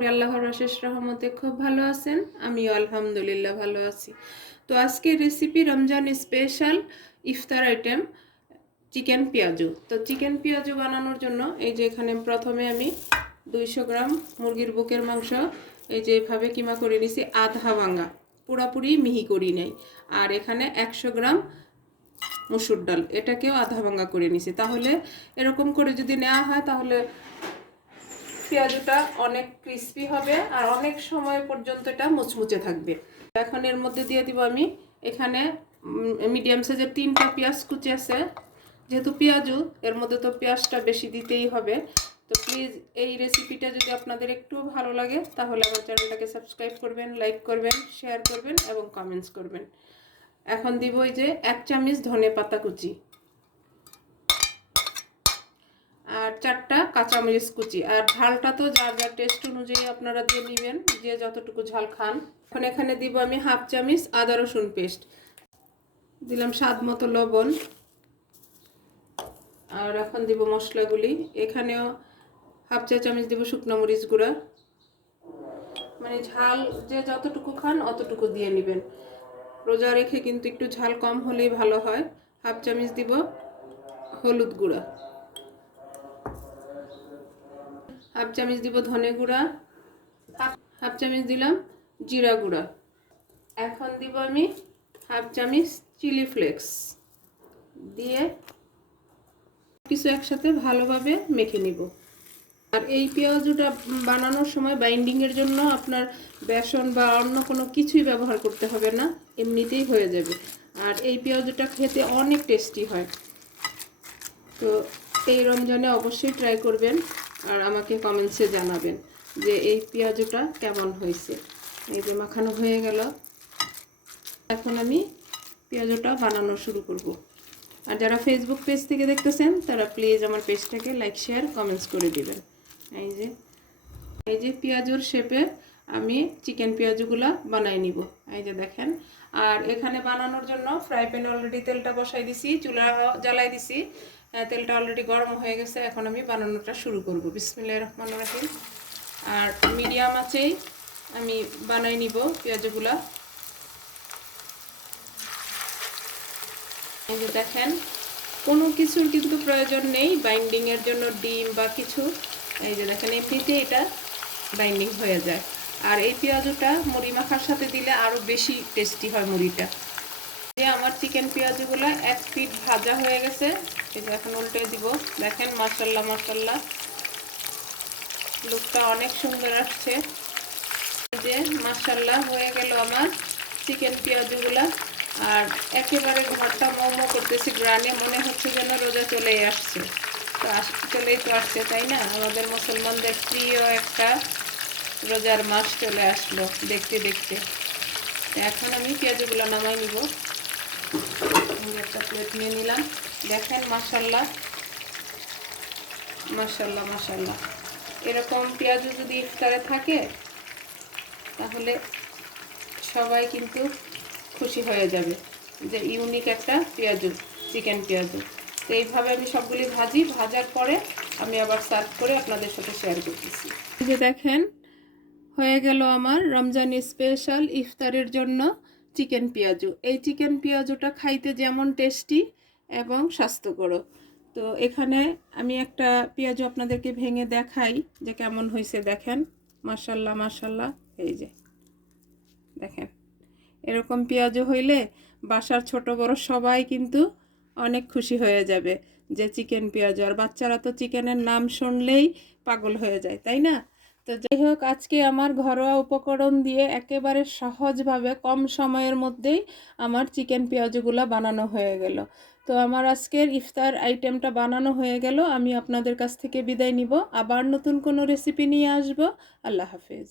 করি আল্লাহর অশেষ রহমতে খুব ভালো আছেন। আমিও আলহামদুলিল্লাহ ভালো আছি। তো আজকের রেসিপি রমজান স্পেশাল ইফতার আইটেম চিকেন পেঁয়াজু। তো চিকেন পেঁয়াজু বানানোর জন্য এই যে এখানে প্রথমে আমি 200 গ্রাম মুরগির বুকের মাংস এই যে এভাবে কিমা করে নিছি, আধা ভাঙা, পুরাপুরি মিহি করি নাই। আর এখানে 100 গ্রাম মসুর ডাল, এটাকেও আধা ভাঙা করে নিছি। তাহলে এরকম করে যদি নেওয়া হয় তাহলে পেঁয়াজটা অনেক ক্রিস্পি হবে আর অনেক সময় পর্যন্ত এটা মুচমুচে থাকবে। এখন এর মধ্যে দিয়ে দিব আমি এখানে মিডিয়াম সাইজের 3টা পেঁয়াজ কুচি আছে। যেহেতু পেঁয়াজু, এর মধ্যে তো পেঁয়াজটা বেশি দিতেই হবে। তো প্লিজ এই রেসিপিটা যদি আপনাদের একটু ভালো লাগে তাহলে আমার চ্যানেলটাকে সাবস্ক্রাইব করবেন, লাইক করবেন, শেয়ার করবেন এবং কমেন্টস করবেন। এখন দিব এই যে 1 চামচ ধনে পাতা কুচি আর 4টা কাঁচামরিচ কুচি। আর ঝালটা তো যার যার টেস্ট অনুযায়ী আপনারা দিয়ে নেবেন, যে যতটুকু ঝাল খান। এখন এখানে দিব আমি 1/2 চামচ আদা রসুন পেস্ট, দিলাম স্বাদ মতো লবণ। আর এখন দিব মশলাগুলি। এখানেও 1/2 চা চামচ দিব শুকনো মরিচ গুঁড়া, মানে ঝাল যে যতটুকু খান অতটুকু দিয়ে নেবেন। রোজা রেখে কিন্তু একটু ঝাল কম হলেই ভালো হয়। 1/2 চামচ দিব হলুদ গুঁড়া, 1/2 চামচ দিব ধনে গুঁড়া, 1/2 চামচ দিলাম জিরা গুঁড়া। এখন দিব আমি 1/2 চামচ চিলি ফ্লেক্স দিয়ে কিছু একসাথে ভালোভাবে মেখে নিব। আর এই পেঁয়াজুটা বানানোর সময় বাইন্ডিংয়ের জন্য আপনার বেসন বা অন্য কোনো কিছুই ব্যবহার করতে হবে না, এমনিতেই হয়ে যাবে। আর এই পেঁয়াজুটা খেতে অনেক টেস্টি হয়। তো এই রমজানে অবশ্যই ট্রাই করবেন আর আমাকে কমেন্টসে জানাবেন যে এই পেঁয়াজুটা কেমন হয়েছে। এই যে মাখানো হয়ে গেল, এখন আমি পেঁয়াজুটা বানানো শুরু করব। আর যারা ফেসবুক পেজ থেকে দেখতেছেন তারা প্লিজ আমার পেজটাকে লাইক, শেয়ার, কমেন্টস করে দিবেন। এই যে পেঁয়াজুর শেপে আমি চিকেন পেঁয়াজুগুলা বানাই নিব। এই যে দেখেন। আর এখানে বানানোর জন্য ফ্রাই প্যানে অলরেডি তেলটা বসাই দিছি, চুলা জ্বালাই দিছি, তেলটা অলরেডি গরম হয়ে গেছে। এখন আমি বানানোটা শুরু করব। বিসমিল্লাহির রহমানির রহিম। আর মিডিয়াম আঁচেই আমি বানাই নিব পেঁয়াজুগুলা। এই যে দেখেন, কোনো কিছুর কিন্তু প্রয়োজন নেই বাইন্ডিংয়ের জন্য ডিম বা কিছু। এই যে দেখেন, এমনিতে এটা বাইন্ডিং হয়ে যায়। আর এই পেঁয়াজুটা মুড়ি মাখার সাথে দিলে আরও বেশি টেস্টি হয় মুড়িটা। যে আমার চিকেন পেঁয়াজুগুলো 1 পিঠ ভাজা হয়ে গেছে। এই যে এখন উল্টে দিব। দেখেন, মাশাল্লাহ মাশাল্লাহ, লুকটা অনেক সুন্দর আসছে। এই যে মাশাল্লাহ হয়ে গেল আমার চিকেন পেঁয়াজুগুলা। আর একেবারে ঘরটা মোমো করতেছি গ্রানে, মনে হচ্ছে যেন রোজা চলেই আসছে। তো চলেই তো আসছে, তাই না? আমাদের মুসলমানদের প্রিয় একটা রোজার মাস চলে আসলো দেখতে দেখতে। এখন আমি পেঁয়াজগুলো নামাই নিব। একটা প্লেট নিয়ে নিলাম। দেখেন, মাশাল্লাহ মাশাল্লাহ মাশাল্লাহ, এরকম পেঁয়াজ যদি ইফতারে থাকে তাহলে সবাই কিন্তু খুশি হয়ে যাবে যে ইউনিক একটা পেঁয়াজু, চিকেন পেঁয়াজু। তো এইভাবে আমি সবগুলি ভাজি, ভাজার পরে আমি আবার সার্ভ করে আপনাদের সাথে শেয়ার করতেছি। এই যে দেখেন, হয়ে গেল আমার রমজান স্পেশাল ইফতারের জন্য চিকেন পেঁয়াজু। এই চিকেন পেঁয়াজুটা খাইতে যেমন টেস্টি এবং স্বাস্থ্যকর। তো এখানে আমি একটা পেঁয়াজু আপনাদেরকে ভেঙে দেখাই যে কেমন হয়েছে। দেখেন, মাশাল্লাহ মাশাল্লাহ। এই যে দেখেন, এরকম পেঁয়াজু হইলে বাসার ছোট বড় সবাই কিন্তু অনেক খুশি হয়ে যাবে যে চিকেন পেঁয়াজু। আর বাচ্চারা তো চিকেনের নাম শুনলেই পাগল হয়ে যায়, তাই না? তো যাই হোক, আজকে আমার ঘরোয়া উপকরণ দিয়ে একেবারে সহজভাবে কম সময়ের মধ্যেই আমার চিকেন পেঁয়াজুগুলা বানানো হয়ে গেল। তো আমার আজকের ইফতার আইটেমটা বানানো হয়ে গেল। আমি আপনাদের কাছ থেকে বিদায় নিব। আবার নতুন কোনো রেসিপি নিয়ে আসব। আল্লাহ হাফেজ।